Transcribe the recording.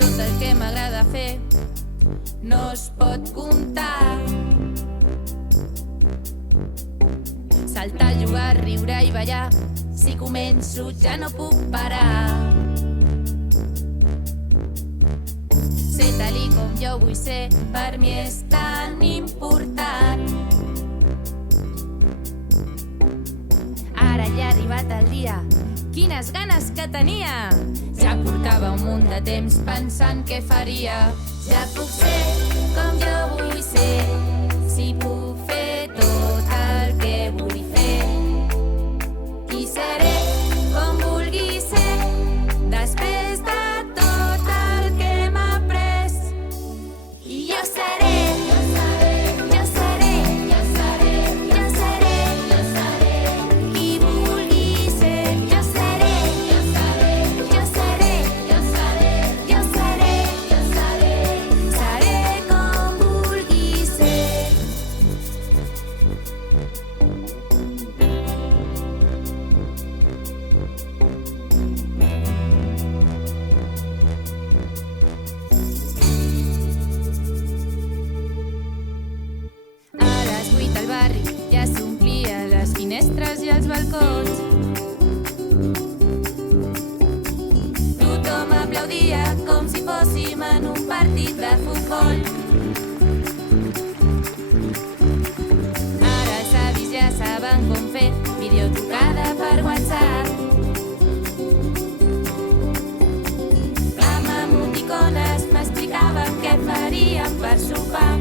Tot el que m'agrada fer no es pot comptar. Saltar, jugar, riure i ballar. Si començo ja no puc parar. Ser tal i com jo vull ser, per mi és tan important. Ara ja ha arribat el dia, quines ganes que tenia! Ja portava un munt de temps pensant què faria. Ja puc ser com jo vull ser, si puc fer tot el que vull fer. I seré com vulgui ser, després de tot el que m'ha après. I jo seré, jo seré, jo seré, jo seré, jo seré, jo seré qui vulgui ser. Jo seré, jo seré, jo seré, jo seré, jo seré, jo seré, seré com vulgui ser. A les 8 al barri ja s'omplia les finestres i els balcons. Tothom aplaudia com si fóssim en un partit de futbol. Ara els avis ja saben com fer videotrucada per WhatsApp. Amb emoticones m'explicaven què faríem per sopar.